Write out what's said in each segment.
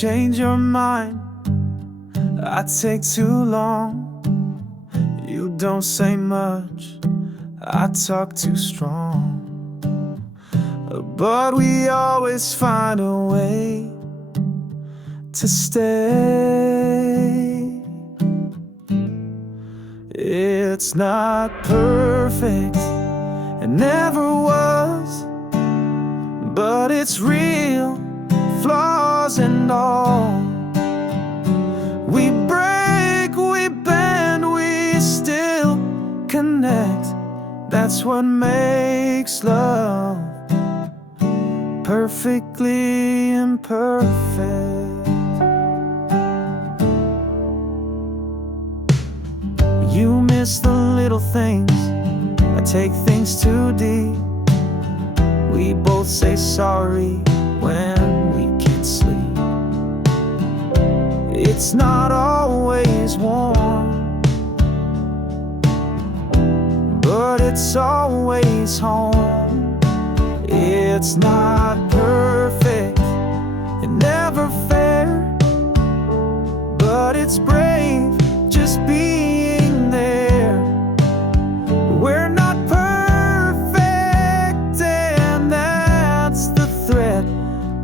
change your mind. I take too long. You don't say much, I talk too strong. But we always find a way to stay. It's not perfect, it never was, but it's real, flaws and all. We break, we bend, we still connect. That's what makes love perfectly imperfect. You miss the little things, I take things too deep. We both say sorry when we can't sleep. It's not always warm, but it's always home. It's not perfect, and never fair, but it's brave just being there. We're not perfect, and that's the threat.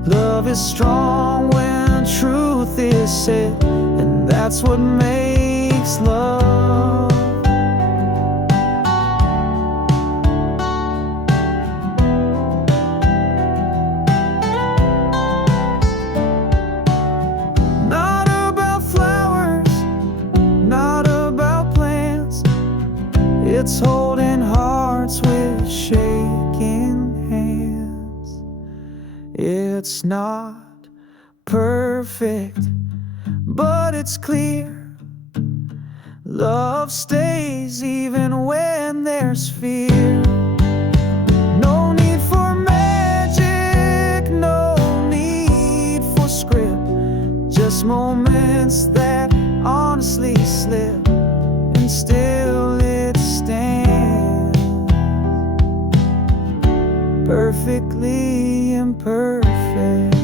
Love is strong when truth is said, and that's what makes love. Not about flowers, not about plans. It's holding hearts with shaking hands. It's not perfect, but it's clear. Love stays even when there's fear. No need for magic, no need for script. Just moments that honestly slip, and still it stands perfectly imperfect.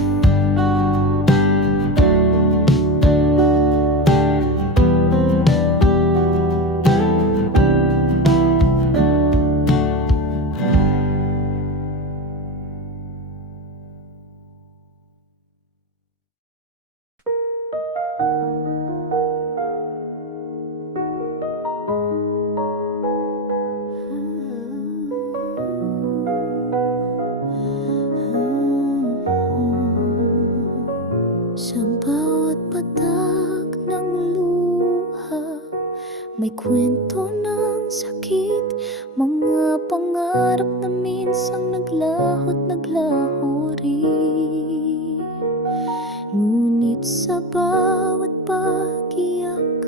Sa bawat patak ng luha, may kwento ng sakit. Mga pangarap na minsang naglaho't naglaho rin. Ngunit sa bawat pag-iyak,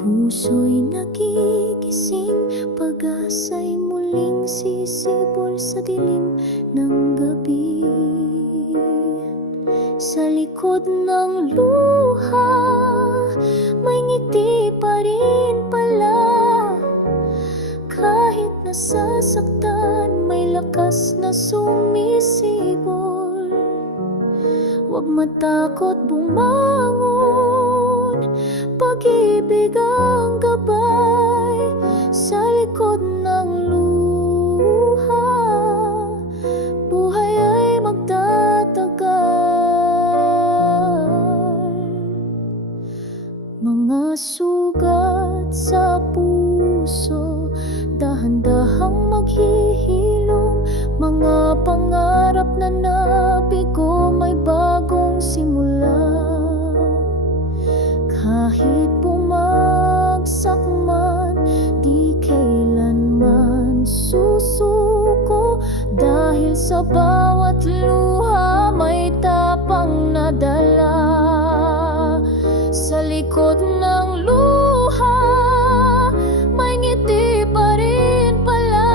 puso'y nagigising. Pag-asa'y muling sisibol sa dilim ng gabi. Sa likod ng luha, may ngiti pa rin pala. Kahit nasasaktan, may lakas na sumisibol. Huwag matakot bumangon, pag-ibig ang gabay. Sa likod ng luha, buhay ay magtatagal. Mga sugat sa puso, dahan-dahang maghihilom. Mga pangarap na nabigo, may bagong simula. Kahit bumagsak man, di kailanman susuko. Dahil sa bawat luha, may tapang nadala. Sa likod ng luha, may ngiti pa rin pala.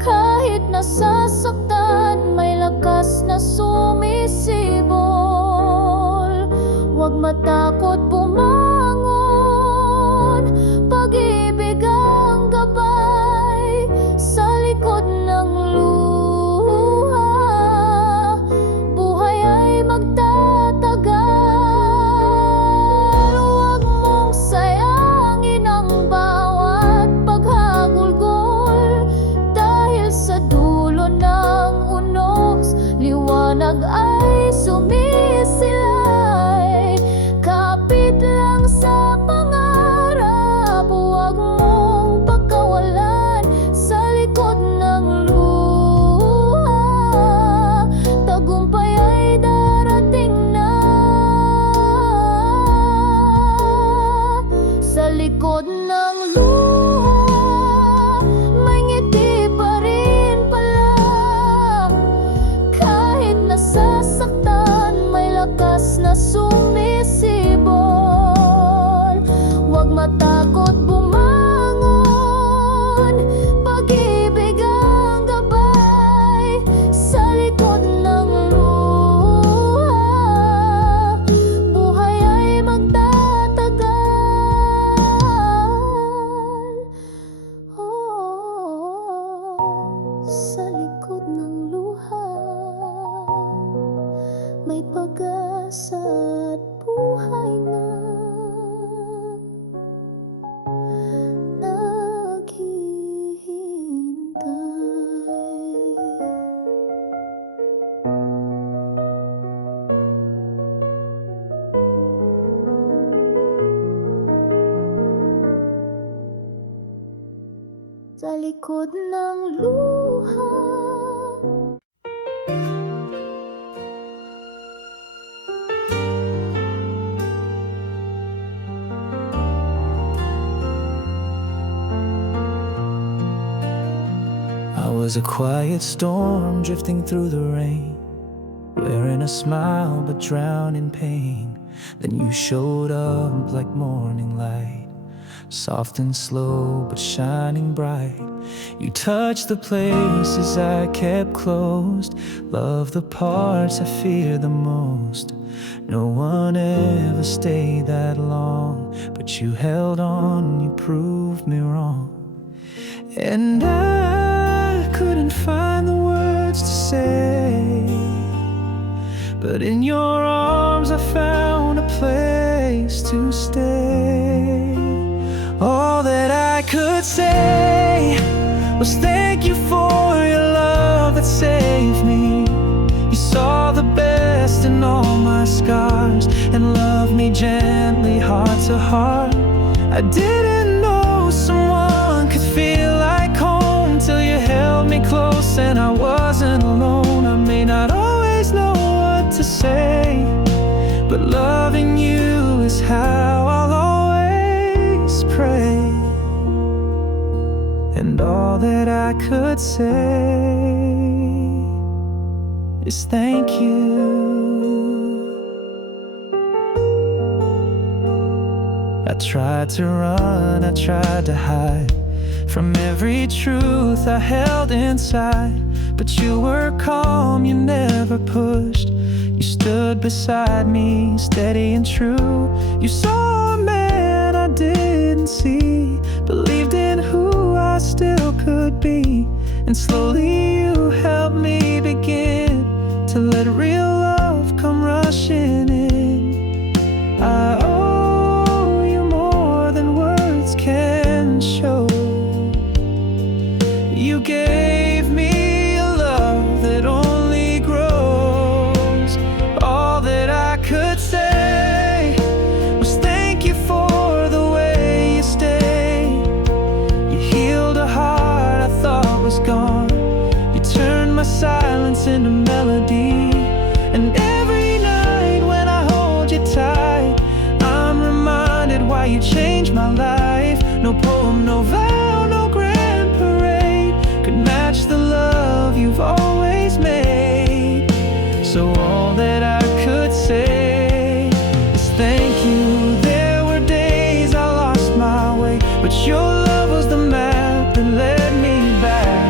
Kahit nasasaktan, may lakas na sumisibol. Huwag matakot bumangon, pag-ibig ang gabay. Sa likod ng luha, buhay ay magtatagal. sa likod ng luha. I was a quiet storm drifting through the rain, wearing a smile but drowned in pain. Then you showed up like morning light, soft and slow but shining bright. You touched the places I kept closed, loved the parts I feared the most. No one ever stayed that long, but you held on, you proved me wrong. And I couldn't find the words to say, but in your arms I found a place to stay. All that I could say was thank you for your love that saved me. You saw the best in all my scars and loved me gently, heart to heart. I didn't know someone could feel like home till you held me close and I wasn't alone. I may not always know what to say, but loving you is how I'll always pray. And all that I could say is thank you. I tried to run, I tried to hide from every truth I held inside, but you were calm, you never pushed. You stood beside me, steady and true. You saw a man I didn't see, believed in who I still could be, and slowly you helped me begin to let real love come rushing in. I owe you more than words can show. You gave me a love that only grows. All that I could say was thank you for the way you stayed. You healed a heart I thought was gone. You turned my silence into melody. And every night when I hold you tight, I'm reminded why you changed my life. No poem, no vow, no grand parade could match the love you've always made. So all that I could say is thank you. There were days I lost my way, but your love was the map that led me back.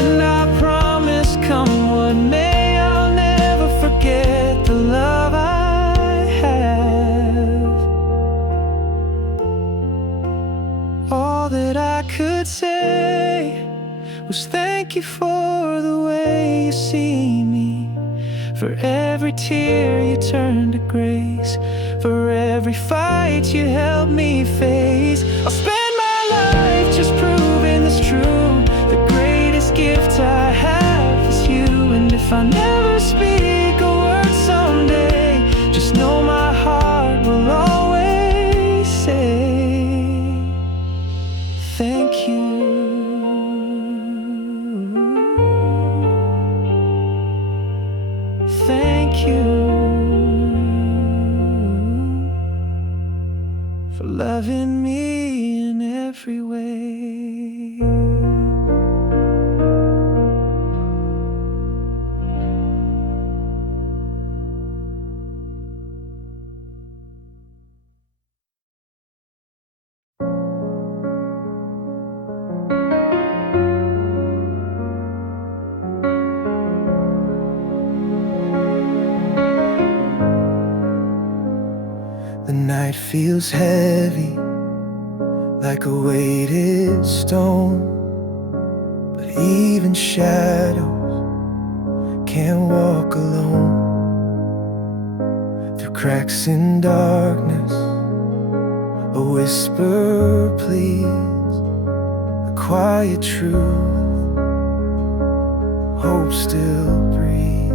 And I promise, come what may, I'll never forget the love I have. All that I could say was thank you for the way you see me, for every tear you turned to grace, for every fight you helped me face. I'll spend my life just proving this true. The greatest gift I have is you. And if I never speak a word someday, just know my heart will always say thank you. Thank you for loving me in every way. The night feels heavy, like a weighted stone, but even shadows can't walk alone. Through cracks in darkness, a whisper pleads, a quiet truth, hope still breathes.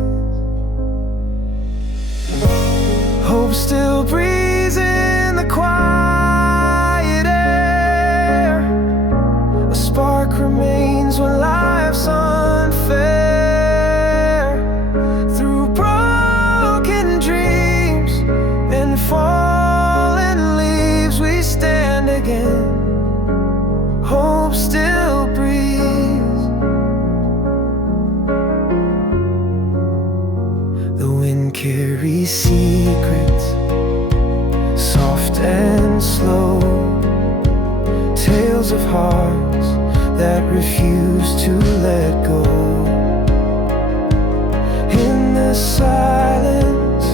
Hope still breathes in the quiet air. A spark remains these secrets, soft and slow, tales of hearts that refuse to let go. In the silence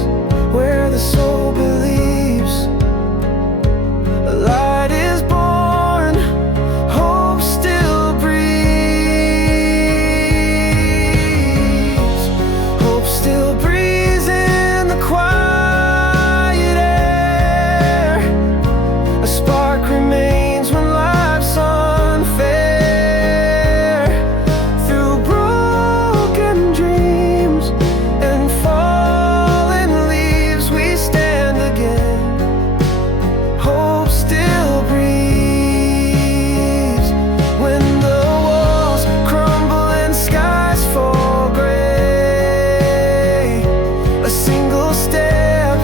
where the soul believes, a light is born, hope still breathes. Hope still breathes in the quiet air. A spark remains when life's unfair. Through broken dreams and fallen leaves, we stand again. Hope still breathes when the walls crumble and skies fall gray. A single step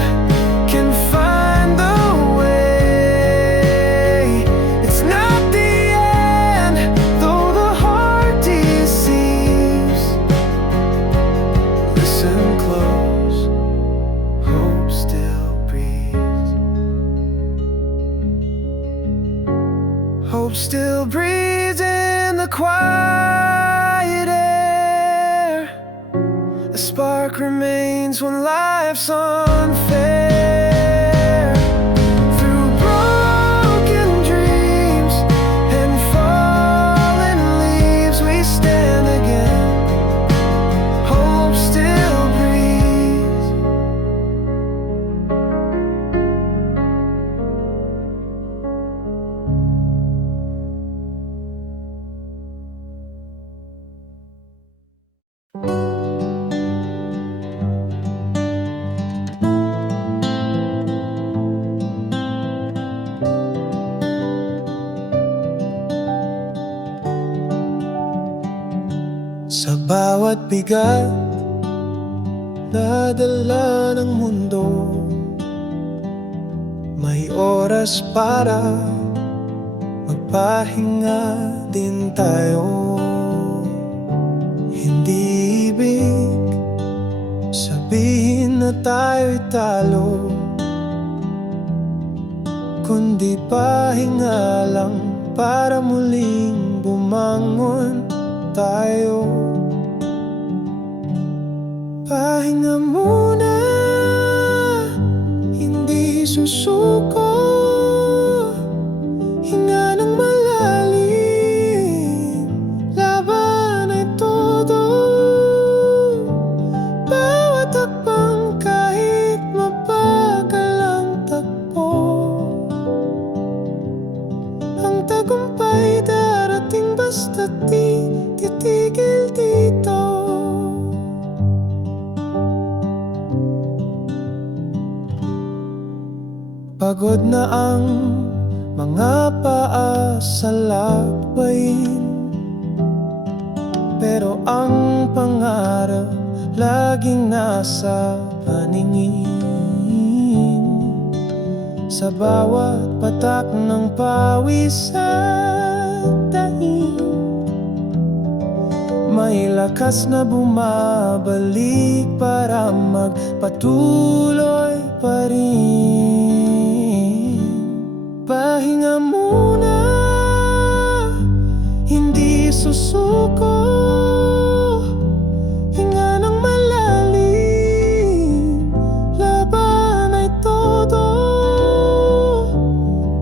can find the way. It's not the end, though the heart deceives. Listen close, hope still breathes. Hope still breathes in the quiet air. A spark remains when life's unfair. Through broken dreams and fallen leaves, we stand again. Hope still breathes. Sa bawat bigat na dala ng mundo, may oras para magpahinga din tayo. Hindi ibig sabihin na tayo'y talo, kundi pahinga lang para muling bumangon tayo. Pahinga muna, hindi susuko. Hinga ng malalim, laban ay todo. Bawat hakbang kahit mabagal ang takbo, ang tagumpay darating basta't di titigil dito. Pagod na ang mga paa sa lakbayin, pero ang pangarap laging nasa paningin. Sa bawat patak ng pawis at daing, may lakas na bumabalik para magpatuloy pa rin. Pahinga muna, hindi susuko. Hinga ng malalim, laban ay todo.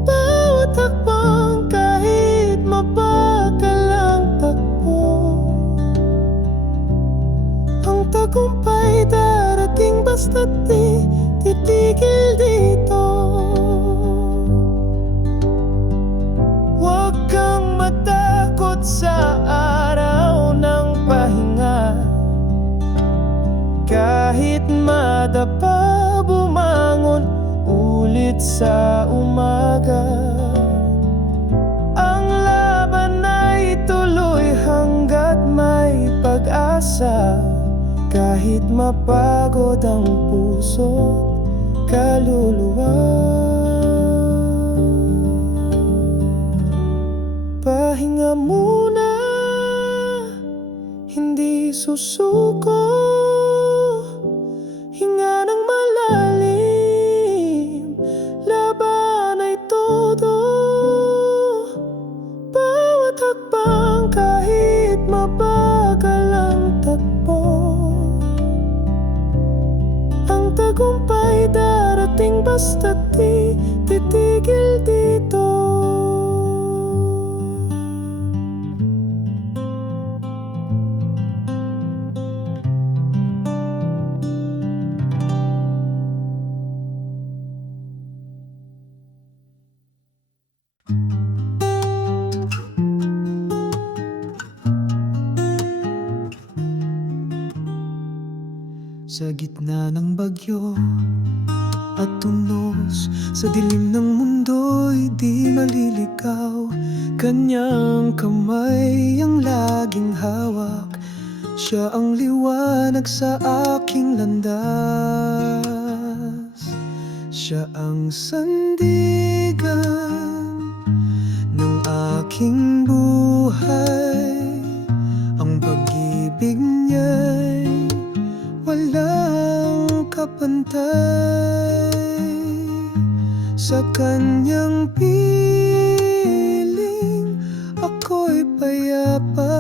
Bawat hakbang kahit mabagal ang takbo, ang tagumpay darating basta't di titigil dito. Huwag kang matakot sa araw ng pahinga. Kahit madapa, bumangon ulit sa umaga. Ang laban ay tuloy hanggat may pag-asa. Kahit mapagod ang puso't kaluluwa. Pahinga muna, hindi susuko. Hinga ng malalim, basta't di titigil dito. Sa gitna ng bagyo at tunos, sa dilim ng mundo'y di maliligaw. Kanyang kamay ang laging hawak, siya ang liwanag sa aking landas. Siya ang sandigan ng aking buhay, ang pag-ibig niya'y walang kapantay. Sa kanyang piling ako'y payapa.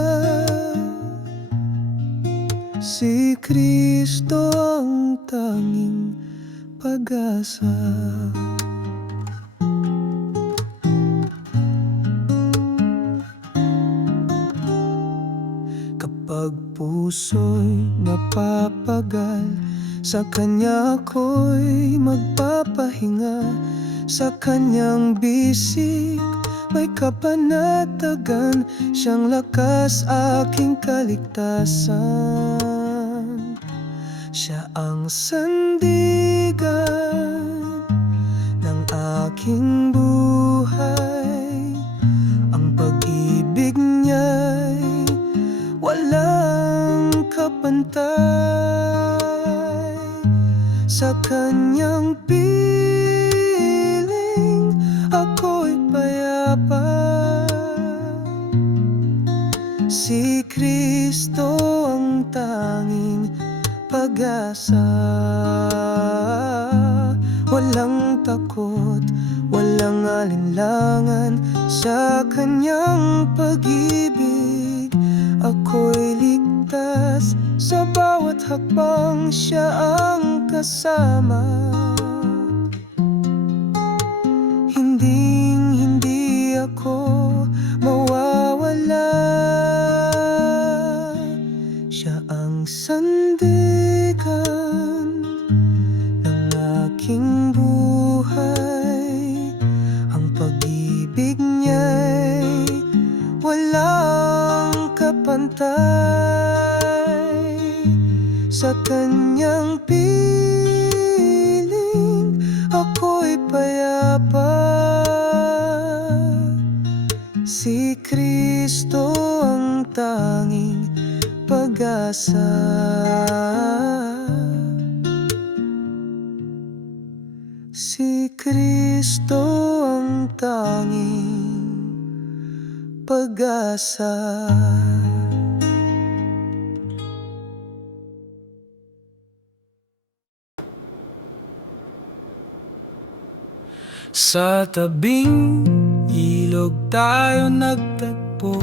Si Kristo ang tanging pag-asa. Kapag puso'y napapagal, sa Kanya ako'y magpapahinga. Sa Kanyang bisig may kapanatagan, siyang lakas aking kaligtasan. Siya ang sandigan ng aking buhay, ang pag-ibig niya'y walang kapantay. Sa kanyang piling ako'y payapa. Si Kristo ang tanging pag-asa. Walang takot, walang alinlangan, sa kanyang pag-ibig ako'y ligtas. Sa bawat hakbang siya ang kasama. Hindi ako mawawala. Siya ang sandigan ng aking buhay, ang pag-ibig niya'y walang kapantay. Sa kanyang piling ako'y payapa. Si Kristo ang tanging pag-asa. Si Kristo ang tanging pag-asa. Sa tabing ilog tayo nagtagpo,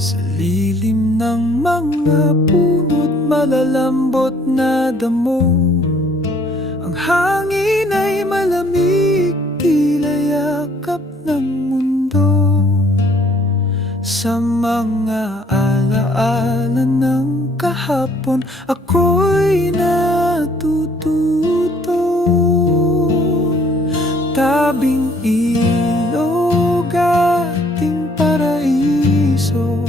sa lilim ng mga puno't malalambot na damo. Ang hangin ay malamig, tila yakap ng mundo. Sa mga alaala ng kahapon, ako'y natututo. Tabing ilog, ating paraiso,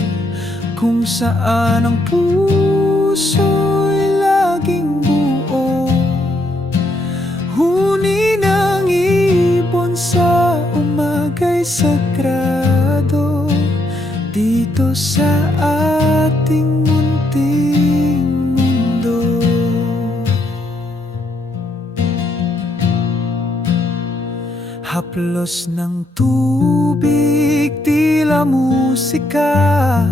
kung saan ang puso'y laging buo. Huni ng ibon sa umaga'y sagrado, dito sa ating munting mundo. Haplos ng tubig, tila musika,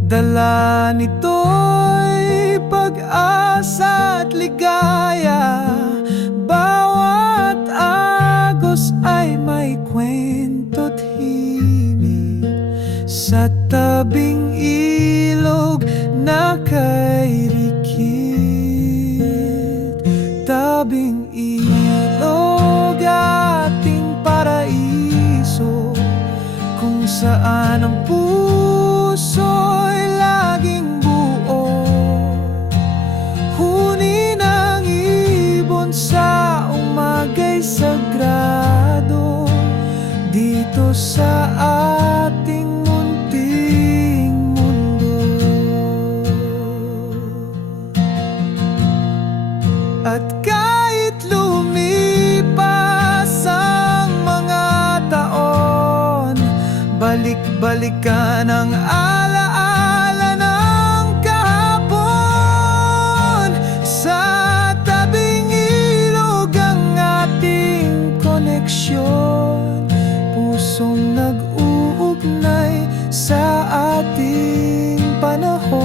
dala nito'y pag-asa at ligaya. Bawat agos ay may kwento't himig, sa tabing ilog na kay rikit. Tabing ilog ng puso'y laging buo. Huni ng ibon sa umaga'y sagrado dito sa ating munting mundo. At kahit lumipas ang mga taon, balik-balikan ang alaala ng kahapon. Sa tabing ilog ang ating koneksyon, pusong nag-uugnay sa ating panahon.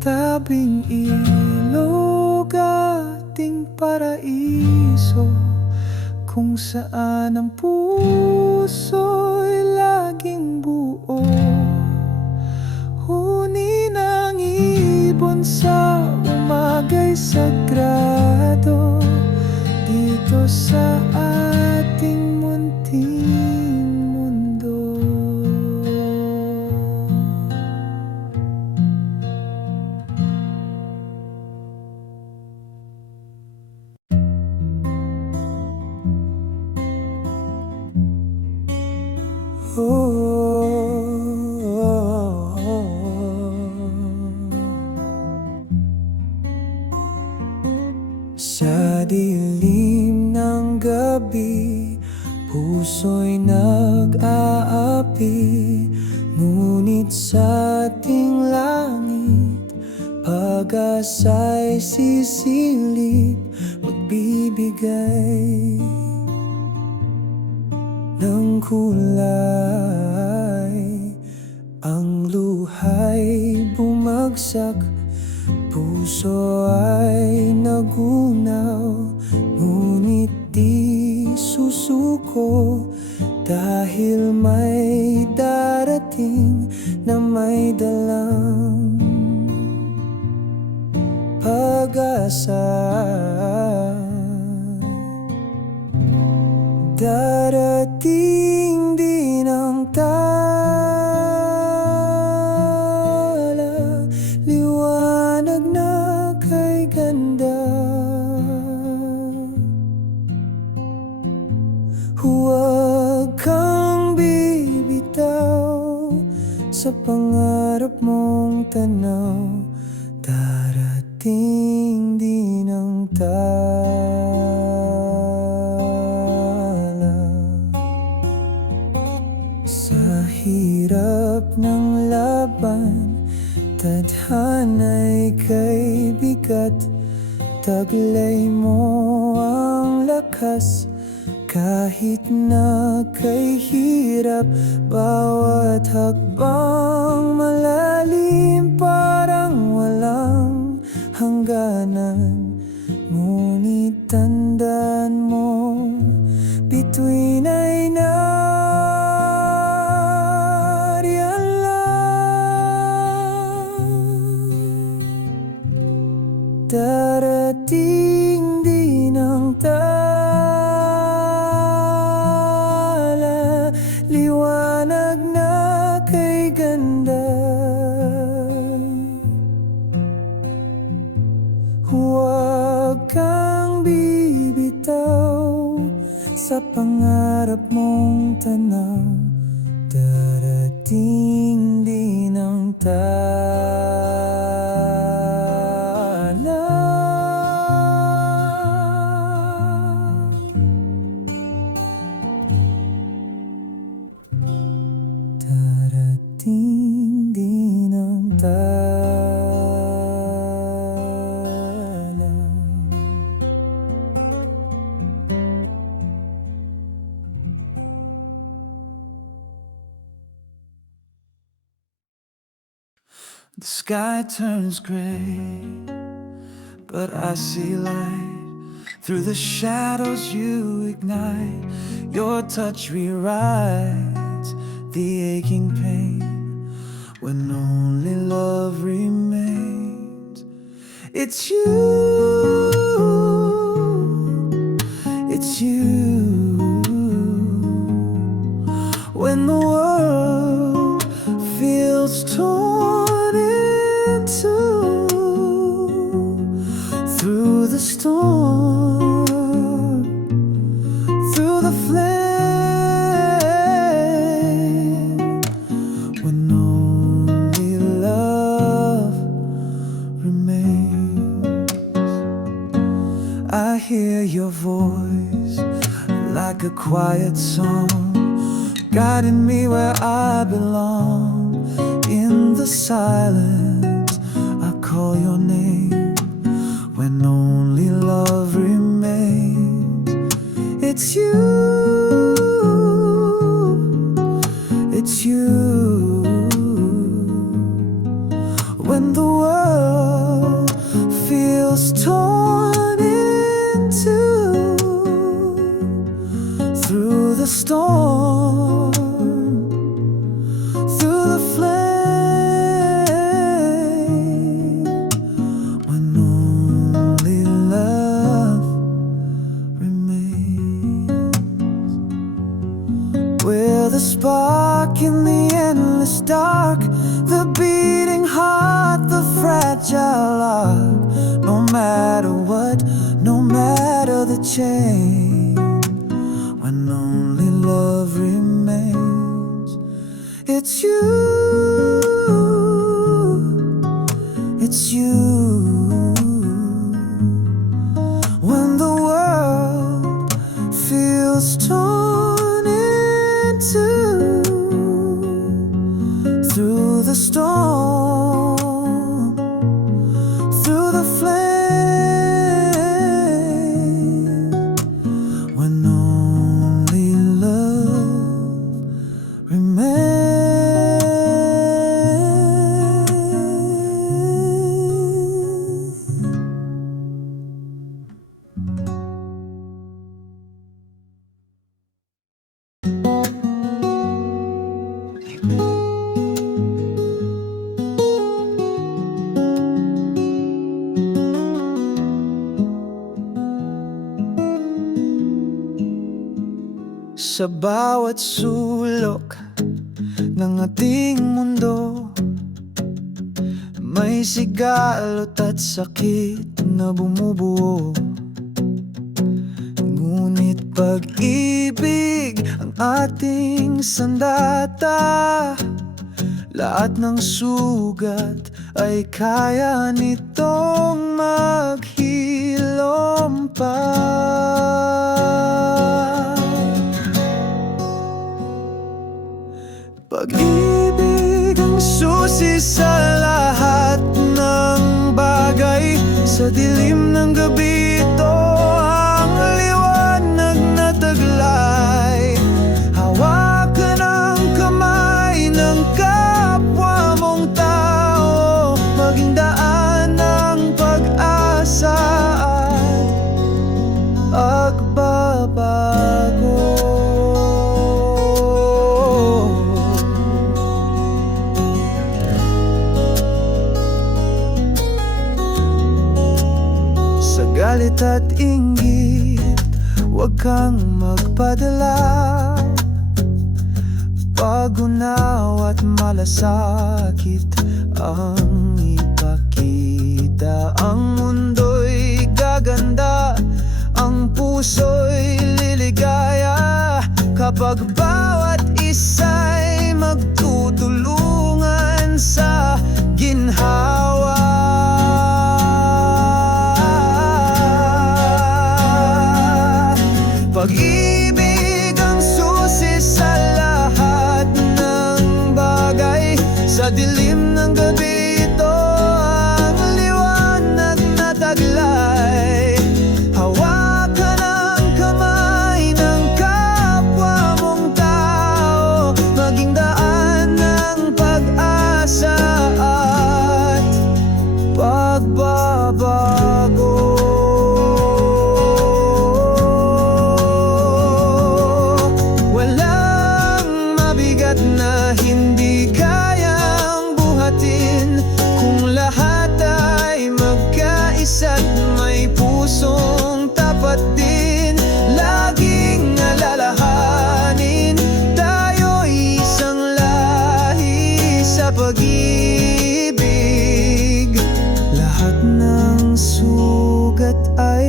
Tabing ilog, ating paraiso, kung saan ang puso'y laging buo. Huni ng ibon sa umaga'y sagrado dito sa ating munting mundo. Sa dilim ng gabi, puso'y nag-aapi, ngunit sa ating langit, pag-asa'y sisilip, magbibigay ng kulay. Ang luha'y bumagsak, puso ay nagunaw, ngunit di susuko, dahil may darating na may dalang pag-asa. Darating din ang tala, liwanag na kay ganda. Huwag kang bibitaw sa pangarap mong tanaw, darating din ang tala. Sa hirap ng laban, tadhana'y kay bigat, taglay mo ang lakas. Kahit na kay hirap, bawat hakbang malalim, parang walang hangganan. Ngunit tandaan mo, bituin ay nariyan lang. Darating din ang tala, liwanag na kay ganda. Huwag kang bibitaw sa pangarap mong tanaw, darating din ang tala. Darating din ang tala. The sky turns gray, but I see light. Through the shadows you ignite, your touch rewrites the aching pain. When only love remains, it's you, it's you. storm, through the flame, when only love remains. I hear your voice like a quiet song, guiding me where I belong. In the silence, I call your name when only love remains. It's you, it's you. When the world feels torn in two, through the storm, through the flame, when only love remains. We're the spark in the endless dark, the beating heart, the fragile ark. No matter what, no matter the change, when only love remains. It's you, it's you. When the world feels torn in two, through the storm, through the flame, when only love remains. Sa bawat sulok ng ating mundo, may sigalot at sakit na bumubuo. Ngunit pag-ibig ang ating sandata, lahat ng sugat ay kaya nitong maghilom pa. Pag-ibig ang susi sa lahat ng bagay. Sa dilim ng gabi ito ang liwanag na taglay. Hawakan ang kamay ng kapwa mong tao, maging daan ng pag-asa at pagbabago. Galit at inggit, huwag kang magpadala. Pag-unaw at malasakit ang ipakita. Ang mundo'y gaganda, ang puso'y liligaya, kapag bawat isa'y magtutulungan sa ginhawa. Pag-ibig ang susi sa lahat ng bagay. Sa dilim ng gabi ito ang liwanag na taglay. Hawakan ang kamay ng kapwa mong tao, maging daan ng pag-asa at pagbabago. Na hindi kayang buhatin kung lahat ay magkaisa't may pusong tapat din. Laging alalahanin, tayo'y isang lahi sa pag-ibig. Lahat ng sugat ay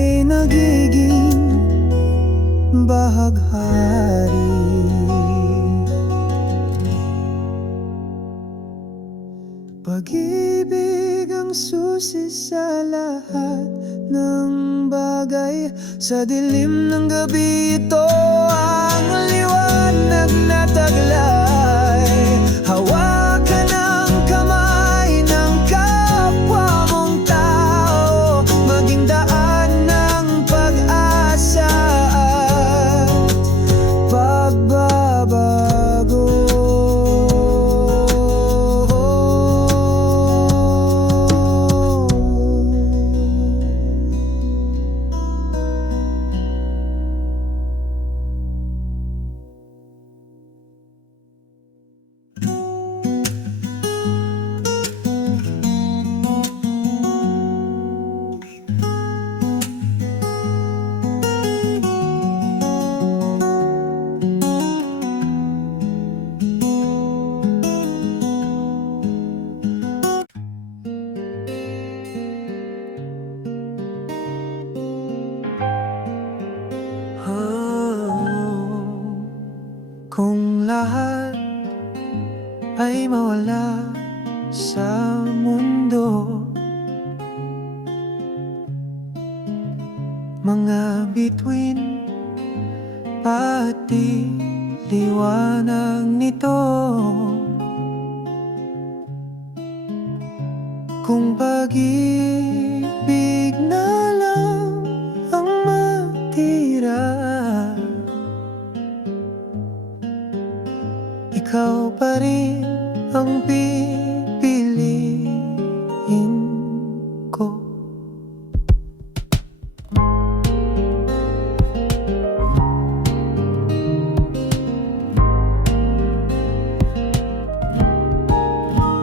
boses sa lahat ng bagay. Sa dilim ng gabi ito ang liwanag na taglay. Hawakan ang kamay ng kapwa mong tao, maging daan ng pag-asa at pagbabago. Kung lahat ay mawala sa mundo, mga bituin pati liwanag nito. Kung pag-ibig na lang ang matira, ikaw pa rin ang pipiliin ko.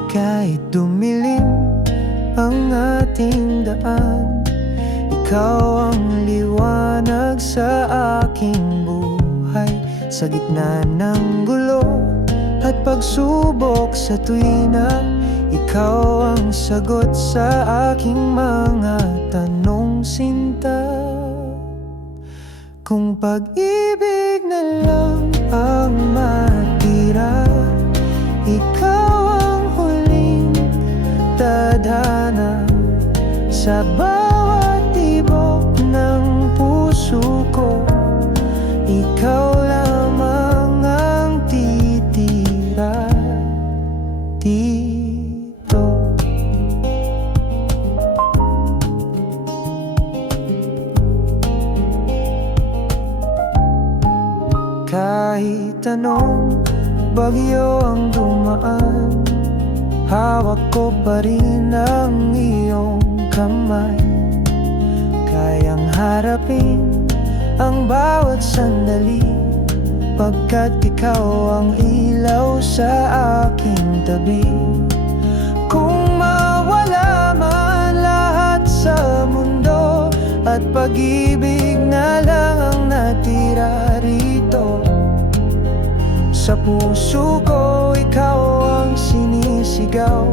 Kahit dumilim ang ating daan, ikaw ang liwanag sa aking buhay. Sa gitna ng gulo at pagsubok sa tuwina, ikaw ang sagot sa aking mga tanong, sinta. Kung pag-ibig na lang ang matira, ikaw ang huling tadhana. Sa bawat tibok ng puso ko, ikaw lamang ang titira dito. Kahit anong bagyo ang dumaan, hawak ko pa rin ang iyong kamay. Kayang harapin ang bawat sandali, pagkat ikaw ang ilaw sa aking tabi. Kung mawala man lahat sa mundo at pag-ibig na lang ang natira rito, sa puso ko ikaw ang sinisigaw.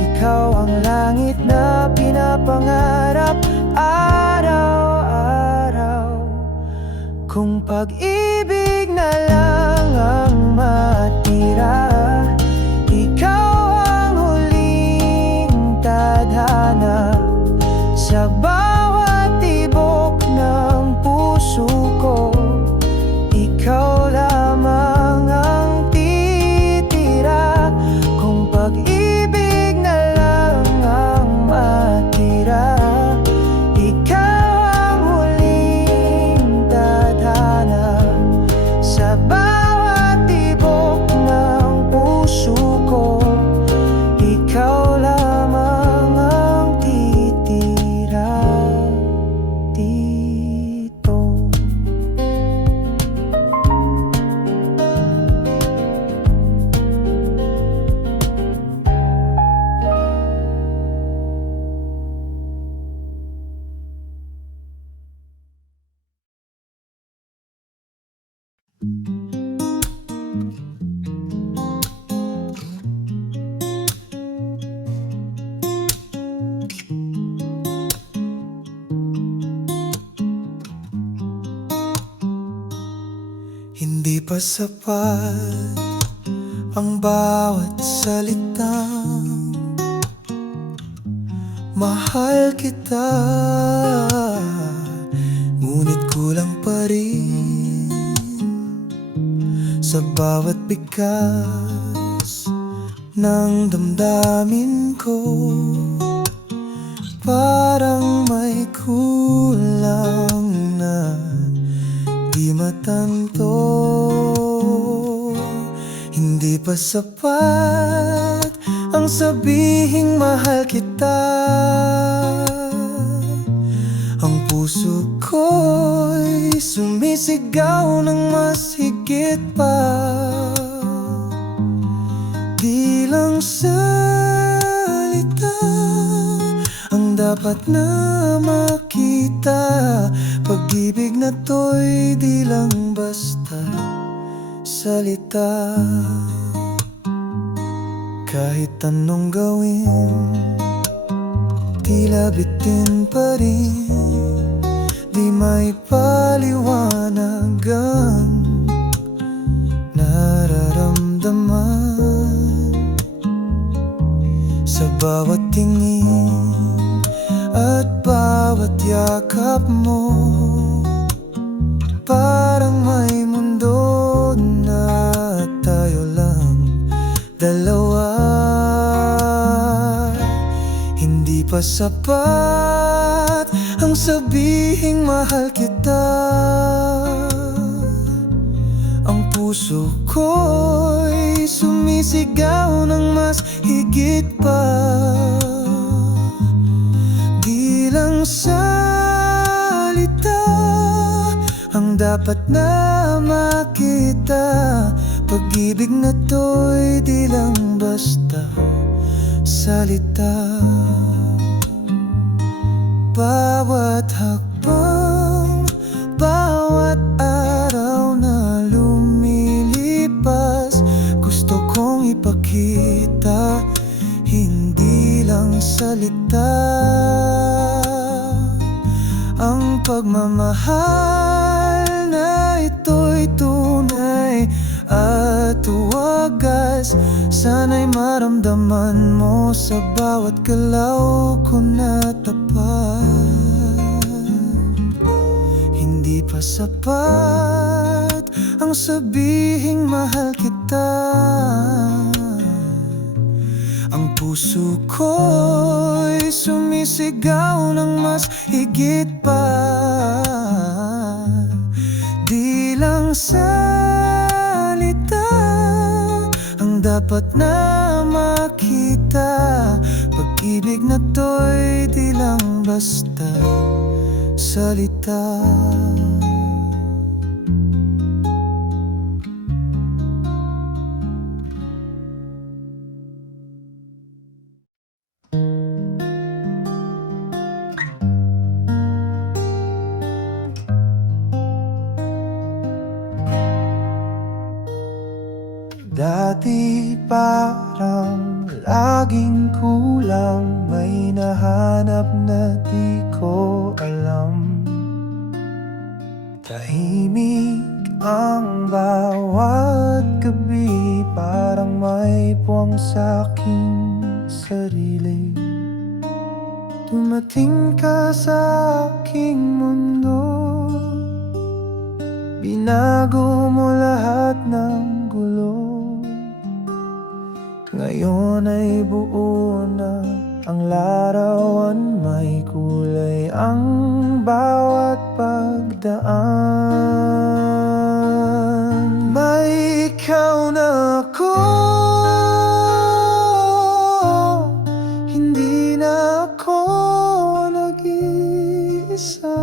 Ikaw ang langit na pinapangarap araw-araw. Kung pag-ibig na lang ang matira, ikaw ang huling tadhana. Sa bawat tibok ng puso ko, ikaw lamang ang titira. Kung pag-ibig na lang ang matira, ikaw ang huling tadhana. Sa bawat tibok ng puso ko, ikaw lamang ang titira dito. Hindi pa sapat ang bawat salitang mahal kita, ngunit kulang pa rin sa bawat bigkas ng damdamin ko. Parang may kulang na di matanto. Hindi pa sapat ang sabihing mahal kita. Ang puso ko'y sumisigaw ng mas higit pa. Di lang salita ang dapat na makita. Pag-ibig na to'y di lang basta salita. Kahit anong gawin, tila bitin pa rin. Di may paliwanag ang nararamdaman sa bawat tingin at bawat yakap mo. Parang may mundo na tayo lang dalawa. Hindi pa sapat ang sabihing mahal kita. Ang puso ko'y sumisigaw ng mas higit pa. Di lang salita ang dapat na makita. Pag-ibig na to'y di lang basta salita. Bawat hakbang, bawat araw na lumilipas, gusto kong ipakita, hindi lang salita. Ang pagmamahal na ito'y tunay at wagas. Sana'y maramdaman mo sa bawat galaw ko na tapat. Hindi pa sapat ang sabihing mahal kita. Ang puso ko'y sumisigaw ng mas higit pa. Di lang salita ang dapat na makita. Pag-ibig na to'y di lang basta salita. Dati parang laging kulang, may nahanap na di ko alam. Tahimik ang bawat gabi, parang may puwang sa'king sarili. Dumating ka sa aking mundo, binago mo lahat ng gulo. Ngayon ay buo na ang larawan, may kulay ang bawat pagdaan. May ikaw na ako, hindi na ako nag-iisa.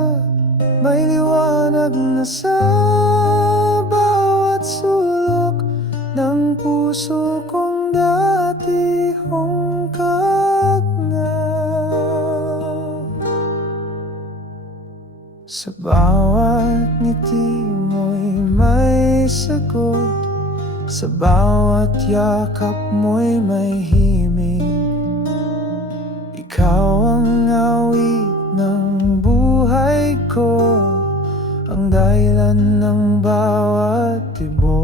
May liwanag na sa bawat sulok ng puso kong dati hungkag na. Sa bawat ngiti mo'y may sagot, sa bawat yakap mo'y may himig. Ikaw ang awit ng buhay ko, ang dahilan ng bawat tibok.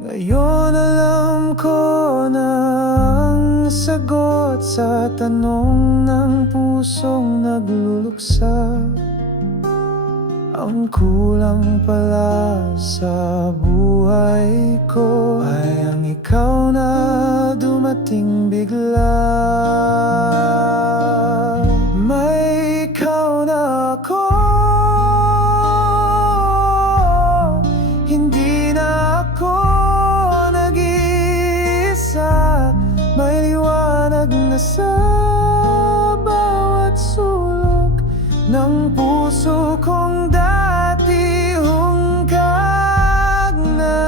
Ngayon alam ko na ang sagot sagot sa tanong ng pusong nagluluksa. Ang kulang pala sa buhay ko ay ang ikaw na dumating bigla. May ikaw na ako, hindi na ako nag-iisa. May liwanag na sa bawat sulok ng puso kong dati hunggag na.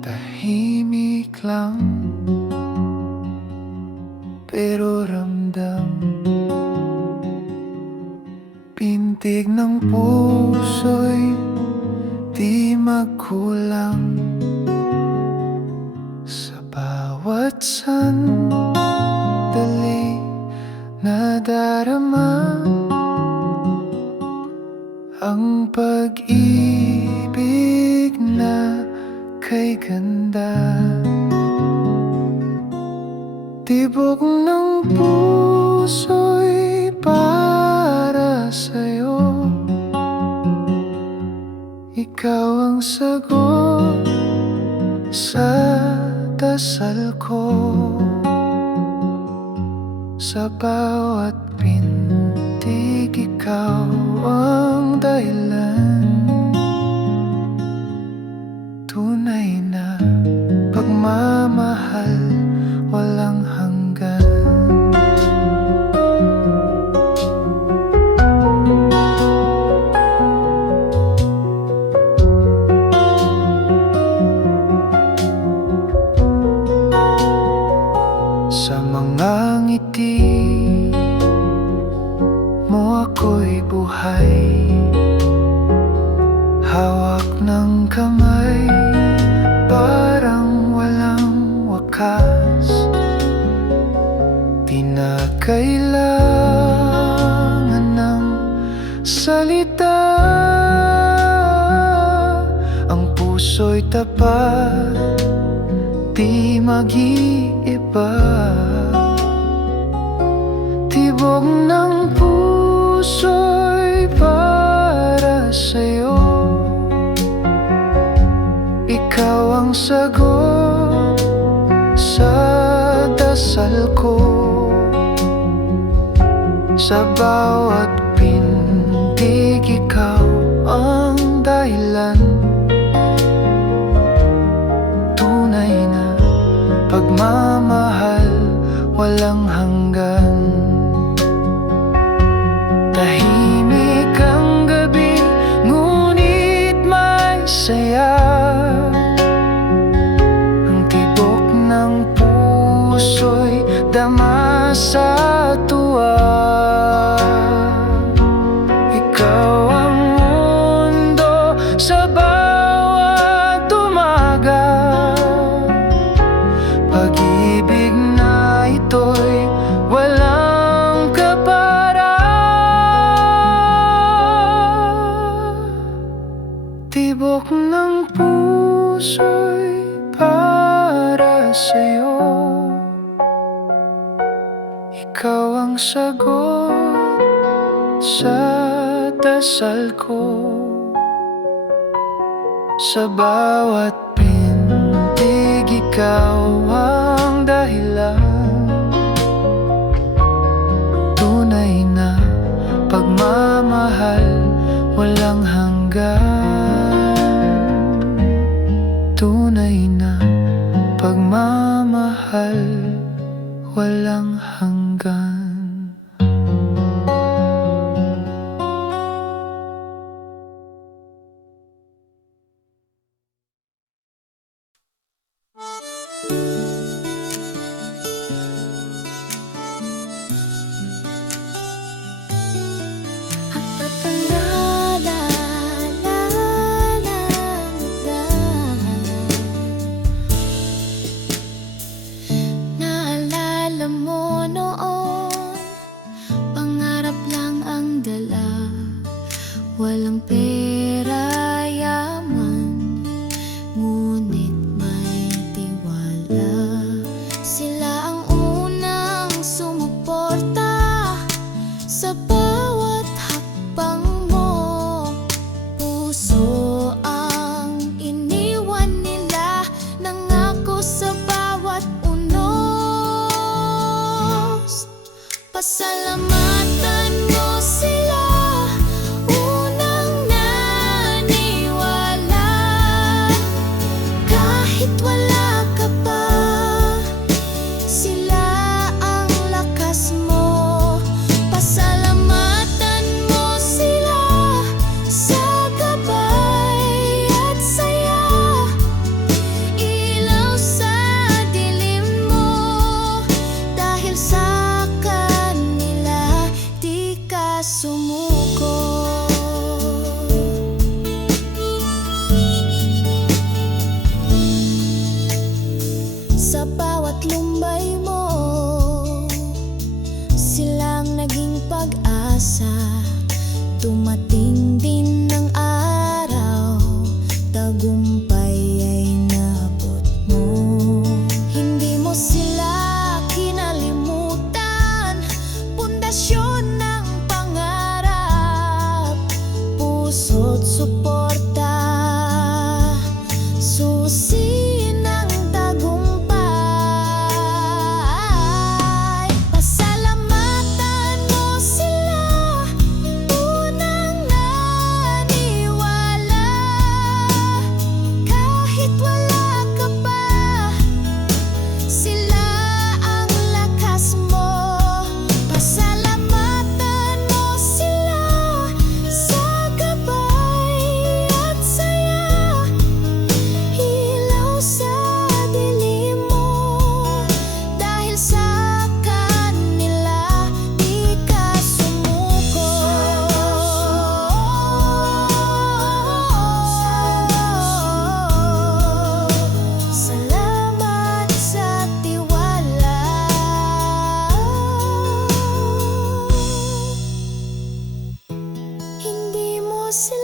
Tahimik lang, pero ramdam. Pintig ng puso'y di magkulang. Sa bawat sandali nadarama ang pag-ibig na kay ganda. Tibok ng puso'y para sa'yo. Ikaw ang sagot sa dasal ko. Sa bawat pintig ikaw ang dahilan. Tunay na pagmamahal walang hanggan. Sa mga ngiti mo ako'y buhay. Hawak ng kamay, parang walang wakas. Di na kailangan ng salita. Ang puso'y tapat, di mag-iiba. Tibok ng puso'y para sa'yo. Ikaw ang sagot sa dasal ko. Sa bawat pintig ikaw ang dahilan. Tunay na pagmamahal walang hanggan. Tahimik ang gabi, ngunit may saya. Puso'y dama sa tuwa. Ikaw ang mundo sa bawat umaga. Pag-ibig na ito'y walang kapara. Tibok ng puso'y para sa'yo. Ikaw ang sagot sa dasal ko. Sa bawat pintig ikaw ang dahilan. Tunay na pagmamahal walang hanggan. Tunay na pagmamahal walang hanggan. Naalala mo noon, pangarap lang ang dala. Walang pera, yaman, ngunit may tiwala. Sila ang unang sumuporta sa bawat hakbang mo. Puso ang iniwan nila, nangako sa bawat unos. Pasalamatan mo sila, unang naniwala. Kahit wala ka pa, sila ang lakas mo. Pasalamatan mo sila sa gabay at saya. Ilaw sa dilim mo, dahil sa kanila di ka sumuko. Sa bawat lumbay mo, silang naging pag-asa. Dumating din ng araw, tagumpay ay nabot mo. Hindi mo sila kinalimutan, pundasyon ng pangarap. Puso't suporta, susi ng tagumpay. Pasalamatan mo sila, unang naniwala. Kahit wala ka pa, sila ang lakas mo. Pasalamatan mo sila sa gabay at saya. Ilaw sa dilim mo, dahil sa kanila di ka sumuko. Salamat sa tiwala. Hindi mo sila